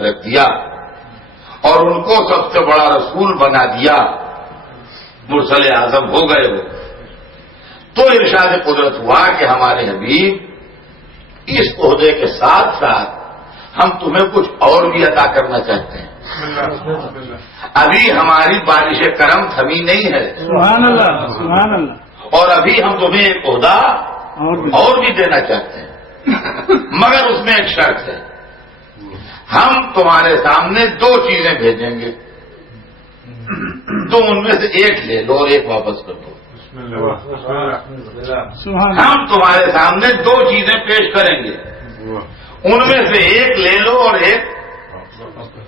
رکھ دیا اور ان کو سب سے بڑا رسول بنا دیا، مرسل اعظم ہو گئے وہ، تو ارشاد قدرت ہوا کہ ہمارے حبیب اس عہدے کے ساتھ ساتھ ہم تمہیں کچھ اور بھی عطا کرنا چاہتے ہیں۔ ابھی ہماری بارش کرم تھمی نہیں ہے، سبحان اللہ سبحان اللہ، اور ابھی ہم تمہیں ایک عہدہ اور بھی دینا چاہتے ہیں، مگر اس میں ایک شرط ہے، ہم تمہارے سامنے دو چیزیں بھیجیں گے، تم ان میں سے ایک لے لو اور ایک واپس کر دو۔ ہم تمہارے سامنے دو چیزیں پیش کریں گے، ان میں سے ایک لے لو اور ایک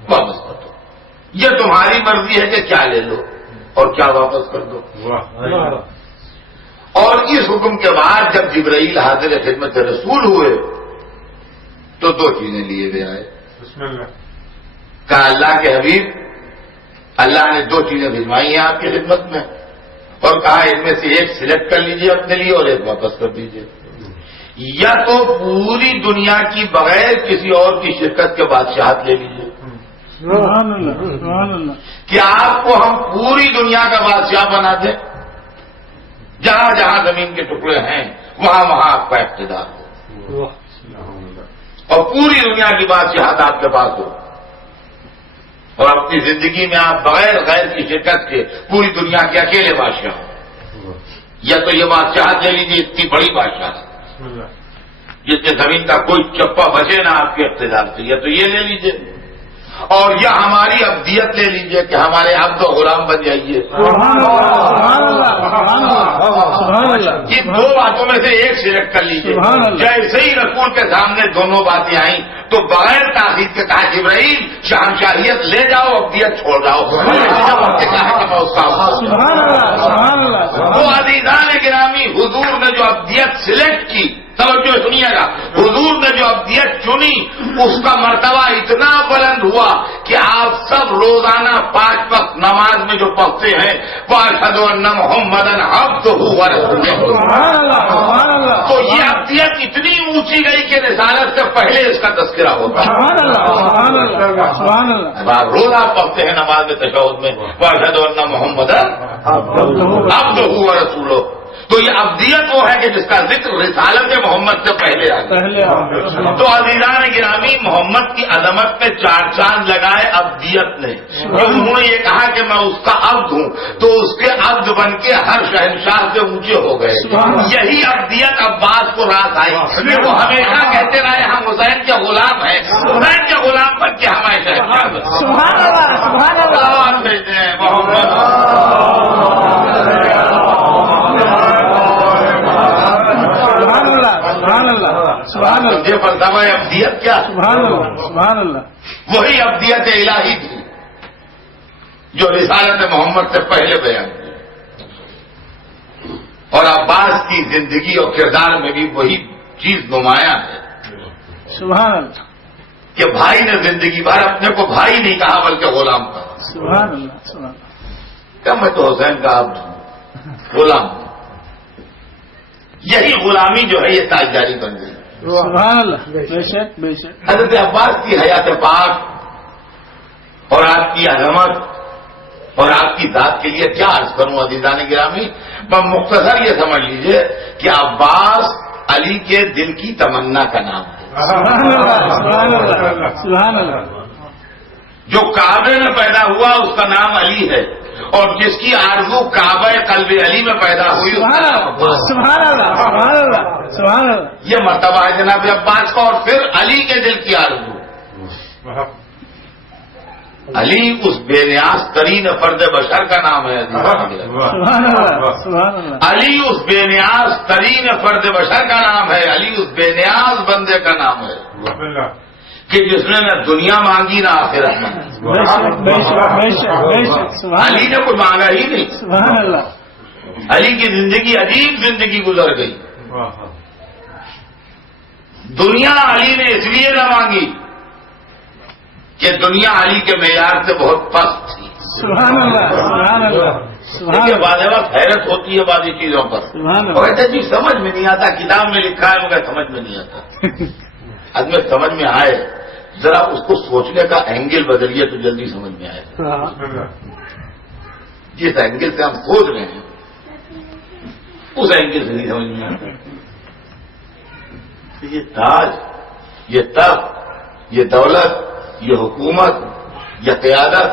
واپس کر دو، یہ تمہاری مرضی ہے کہ کیا لے لو اور کیا واپس کر دو۔ اور اس حکم کے بعد جب جبرائیل حاضر خدمت رسول ہوئے تو دو چیزیں لیے ہوئے آئے۔ کہا اللہ کے حبیب، اللہ نے دو چیزیں بھجوائی ہیں آپ کی خدمت میں، اور کہا ان میں سے ایک سلیکٹ کر لیجئے اپنے لیے اور ایک واپس کر دیجئے، یا تو پوری دنیا کی بغیر کسی اور کی شرکت کے بادشاہت لے لیجئے، سبحان اللہ سبحان اللہ، کہ آپ کو ہم پوری دنیا کا بادشاہ بنا دیں، جہاں جہاں زمین کے ٹکڑے ہیں وہاں وہاں آپ کا اقتدار ہو اور پوری دنیا کی بادشاہت آپ کے پاس ہو، اور اپنی زندگی میں آپ بغیر غیر کی شرکت کے پوری دنیا کے اکیلے بادشاہ ہوں۔ یا تو یہ بادشاہت لے لیجیے اتنی بڑی بادشاہت جس میں زمین کا کوئی چپا بچے نہ آپ کے اقتدار سے، یا تو یہ لے لیجیے، اور یا ہماری ابدیت لے لیجیے کہ ہمارے عبد و غلام بن جائیے۔ ان دو باتوں میں سے ایک سلیکٹ کر لیجیے۔ جیسے ہی رسول کے سامنے دونوں باتیں آئیں تو بغیر تاخیر کے کہا جبرائیل شہنشاہیت لے جاؤ، ابدیت چھوڑ جاؤ۔ تو عزیزان گرامی، حضور نے جو ابدیت سلیکٹ کی، توجہ سنیے گا، حضور نے جو ابدیت چنی اس کا مرتبہ اتنا بلند ہوا کہ آپ سب روزانہ 5 وقت نماز میں جو پڑھتے ہیں وَأَشْهَدُ أَنَّ مُحَمَّدًا عَبْدُهُ وَرَسُولُهُ، تو یہ ابدیت اتنی اونچی گئی کہ رسالت سے پہلے اس کا تذکرہ ہوتا ہے۔ آپ روز آپ پڑھتے ہیں نماز میں تشہد میں وَأَشْهَدُ أَنَّ مُحَمَّدًا عَبْدُهُ وَرَسُولُهُ، تو یہ ابدیت وہ ہے کہ جس کا ذکر رسالت محمد سے پہلے آ گیا۔ تو عزیزان گرامی، محمد کی عظمت میں 4 چاند لگائے ابدیت نے، انہوں نے یہ کہا کہ میں اس کا عبد ہوں، تو اس کے عبد بن کے ہر شہنشاہ سے اونچے ہو گئے۔ یہی ابدیت عباس کو رات آئی کہ وہ ہمیشہ کہتے رہے ہم حسین کے غلام ہیں، حسین کے غلام بن کے ہمارے شہنشاہ محمد۔ یہ مرتبہ ابدیت کیا؟ سبحان اللہ، وہی ابدیت الہی تھی جو رسالت محمد سے پہلے بیان کی، اور عباس کی زندگی اور کردار میں بھی وہی چیز نمایاں ہے۔ سبحان اللہ، کہ بھائی نے زندگی بھر اپنے کو بھائی نہیں کہا بلکہ غلام کہا۔ سبحان اللہ سبحان اللہ، کہ میں تو حسین کا عبد ہوں، غلام ہوں۔ یہی غلامی جو ہے یہ تاجداری بن گئی۔ سبحان اللہ، بے شک بے شک۔ حضرت عباس کی حیات پاک اور آپ کی عظمت اور آپ کی ذات کے لیے کیا عرض کروں عزیزان گرامی، میں مختصر یہ سمجھ لیجئے کہ عباس علی کے دل کی تمنا کا نام ہے۔ سبحان اللہ سبحان اللہ سبحان اللہ، جو کعبے میں پیدا ہوا اس کا نام علی ہے، اور جس کی آرزو کعبہ قلب علی میں پیدا ہوئی اس کا نام عباس۔ سبحان اللہ سبحان اللہ سبحان اللہ، یہ مرتبہ ہے جناب عباس کا، اور پھر علی کے دل کی آرزو۔ علی اس بے نیاز ترین فرد بشر کا نام ہے۔ سبحان اللہ سبحان اللہ، علی اس بے نیاز ترین فرد بشر کا نام ہے، علی اس بے نیاز بندے کا نام ہے کہ جس نے نہ دنیا مانگی نہ آخرت مانگی۔ بے شک بے شک بے شک بے شک، سبحان علی نے کچھ مانگا ہی نہیں۔ سبحان اللہ، علی کی زندگی عجیب زندگی گزر گئی۔ دنیا علی نے اس لیے نہ مانگی کہ دنیا علی کے معیار سے بہت پست تھی۔ سبحان اللہ سبحان اللہ سبحان دیکھیے اللہ بعض وقت حیرت ہوتی ہے بعض چیزوں پر، سبحان اور اللہ، کہتے جی سمجھ میں نہیں آتا، کتاب میں لکھا ہے مگر سمجھ میں نہیں آتا۔ آج میں سمجھ میں آئے ذرا اس کو سوچنے کا اینگل بدلیے تو جلدی سمجھ میں آئے گا. جس اینگل سے ہم سوچ رہے ہیں اس اینگل سے نہیں سمجھ میں آتا. یہ تاج، یہ تخت، یہ دولت، یہ حکومت، یہ قیادت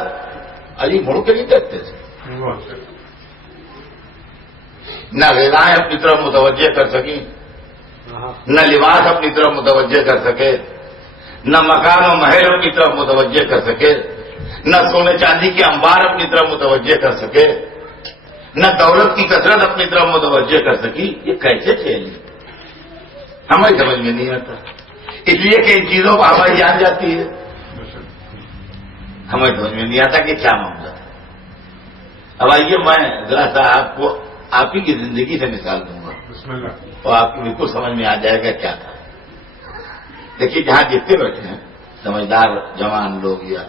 علی مڑ کے نہیں دیکھتے تھے. نہ غذائیں اپنی طرف متوجہ کر سکیں، نہ لباس اپنی طرف متوجہ کر سکے، نہ مکان و محل اپنی طرف متوجہ کر سکے، نہ سونے چاندی کے انبار اپنی طرف متوجہ کر سکے، نہ دولت کی کثرت اپنی طرف متوجہ کر سکی. یہ کیسے تھے؟ ہمیں سمجھ میں نہیں آتا. اس لیے کہ ان چیزوں کو ہماری جان جاتی ہے، ہمیں سمجھ میں نہیں آتا کہ کیا معاملہ ہے. اب آئیے میں ذرا سا آپ کو آپ ہی کی زندگی سے مثال دوں گا اور آپ کو بالکل سمجھ میں آ جائے گا کیا تھا. دیکھیے جہاں جتنے بیٹھے ہیں سمجھدار جوان لوگ، یا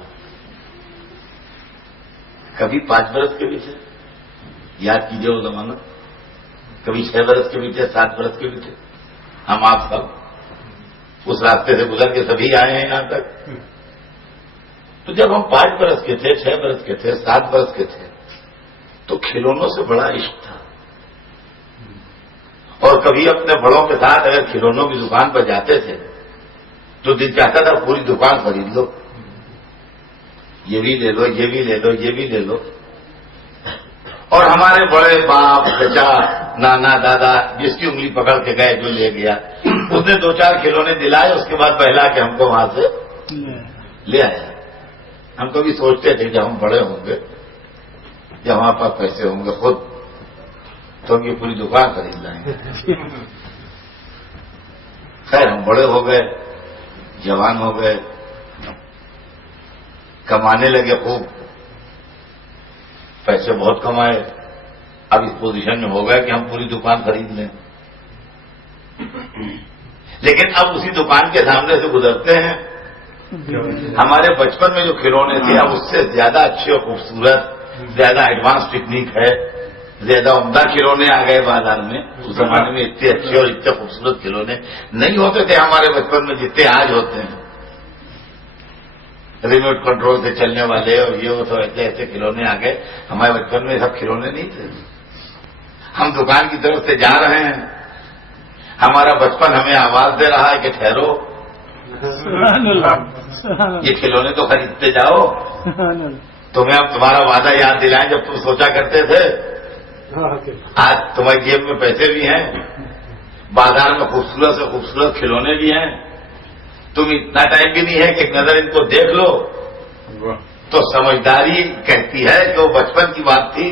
کبھی 5 برس کے بھی تھے، یاد کیجیے وہ زمانہ، کبھی 6 برس کے بھی تھے، 7 برس کے بھی تھے. ہم آپ سب اس راستے سے گزر کے سبھی آئے ہیں یہاں تک. تو جب ہم 5 برس کے تھے، 6 برس کے تھے، 7 برس کے تھے تو کھلونوں سے بڑا عشق تھا. اور کبھی اپنے بڑوں کے ساتھ اگر کھلونوں کی دکان پر جاتے تھے تو دل چاہتا تھا پوری دکان خرید لو، یہ بھی لے لو، یہ بھی لے لو، یہ بھی لے لو. اور ہمارے بڑے باپ، چچا، نانا، دادا جس کی انگلی پکڑ کے گئے جو لے گیا اس نے 2-4 کھلونے دلائے، اس کے بعد بہلا کے ہم کو وہاں سے لے آیا. ہم کبھی سوچتے تھے جب ہم بڑے ہوں گے، جب ہمارے پاس پیسے ہوں گے خود، تو ہم یہ پوری دکان خرید لائیں گے. خیر ہم بڑے ہو گئے، جوان ہو گئے، کمانے لگے، خوب پیسے بہت کمائے. اب اس پوزیشن میں ہو گئے کہ ہم پوری دکان خرید لیں. لیکن اب اسی دکان کے سامنے سے گزرتے ہیں، ہمارے بچپن میں جو کھلونے تھے اب اس سے زیادہ اچھے اور خوبصورت، زیادہ ایڈوانس ٹیکنیک ہے، زیادہ عمدہ کھلونے آ گئے بازار میں. اس زمانے میں اتنے اچھے اور اتنے خوبصورت کھلونے نہیں ہوتے تھے ہمارے بچپن میں جتنے آج ہوتے ہیں. ریموٹ کنٹرول سے چلنے والے اور یہ وہ تو ایسے ایسے کھلونے آ گئے. ہمارے بچپن میں سب کھلونے نہیں تھے. ہم دکان کی طرف سے جا رہے ہیں، ہمارا بچپن ہمیں آواز دے رہا ہے کہ ٹھہرو، یہ کھلونے تو خریدتے جاؤ. تمہیں اب تمہارا وعدہ یاد دلائیں جب تم سوچا کرتے تھے آج تمہاری جیب میں پیسے بھی ہیں، بازار میں خوبصورت سے خوبصورت کھلونے بھی ہیں، تم اتنا ٹائم بھی نہیں ہے کہ ایک نظر ان کو دیکھ لو. تو سمجھداری کہتی ہے کہ وہ بچپن کی بات تھی.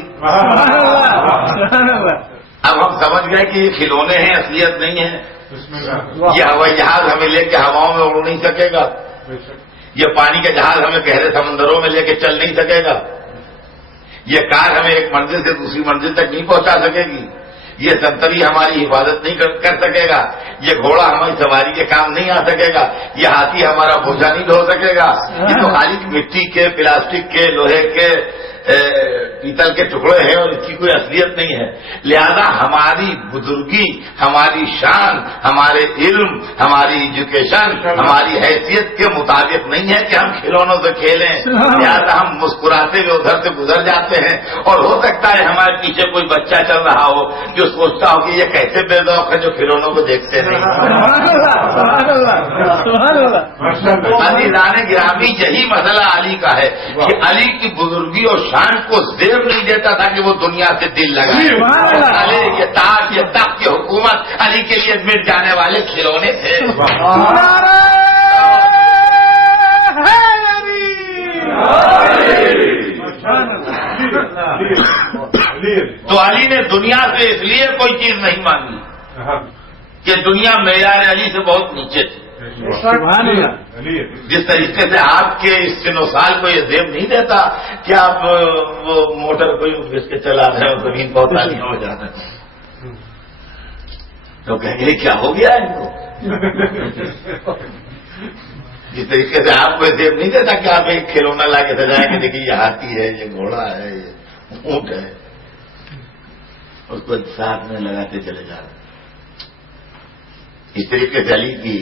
اب ہم سمجھ گئے کہ یہ کھلونے ہیں، اصلیت نہیں ہے. یہ ہوائی جہاز ہمیں لے کے ہواؤں میں اڑ نہیں سکے گا، یہ پانی کا جہاز ہمیں گہرے سمندروں میں لے کے چل نہیں سکے گا، یہ کار ہمیں ایک منزل سے دوسری منزل تک نہیں پہنچا سکے گی، یہ سنتری ہماری حفاظت نہیں کر سکے گا، یہ گھوڑا ہماری سواری کے کام نہیں آ سکے گا، یہ ہاتھی ہمارا بوجھا نہیں ڈھو سکے گا. یہ تو خالی مٹی کے، پلاسٹک کے، لوہے کے، پیتل کے ٹکڑے ہیں اور اس کی کوئی اصلیت نہیں ہے. لہذا ہماری بزرگی، ہماری شان، ہمارے علم، ہماری ایجوکیشن، ہماری حیثیت کے مطابق نہیں ہے کہ ہم کھلونوں سے کھیلیں. لہذا ہم مسکراتے ہوئے ادھر سے گزر جاتے ہیں. اور ہو سکتا ہے ہمارے پیچھے کوئی بچہ چل رہا ہو جو سوچتا ہو کہ یہ کیسے بے ذوق ہے جو کھلونوں کو دیکھتے نہیں. عزیزان گرامی، یہی مسئلہ علی کا ہے کہ علی کی بزرگی اور شان کو زیب نہیں دیتا تھا کہ وہ دنیا سے دل لگائے. یہ تاج، یہ تخت، یہ حکومت علی کے لیے مٹ جانے والے کھلونے تھے. تو علی نے دنیا سے اس لیے کوئی چیز نہیں مانگی کہ دنیا معیار علی سے بہت نیچے تھی. جس طریقے سے آپ کے اس سن و سال کو یہ زیب نہیں دیتا کہ آپ وہ موٹر کوئی گھس کے چلا رہے ہو، زمین بہت آدمی ہو جاتا ہے تو کہیں گے کیا ہو گیا ان کو. جس طریقے سے آپ کو یہ زیب نہیں دیتا کہ آپ ایک کھلونا لا کے سجائیں گے دیکھیے یہ ہاتھی ہے، یہ گھوڑا ہے، یہ اونٹ ہے، اس کو ساتھ میں لگاتے چلے جا رہے. اس طریقے سے علی کی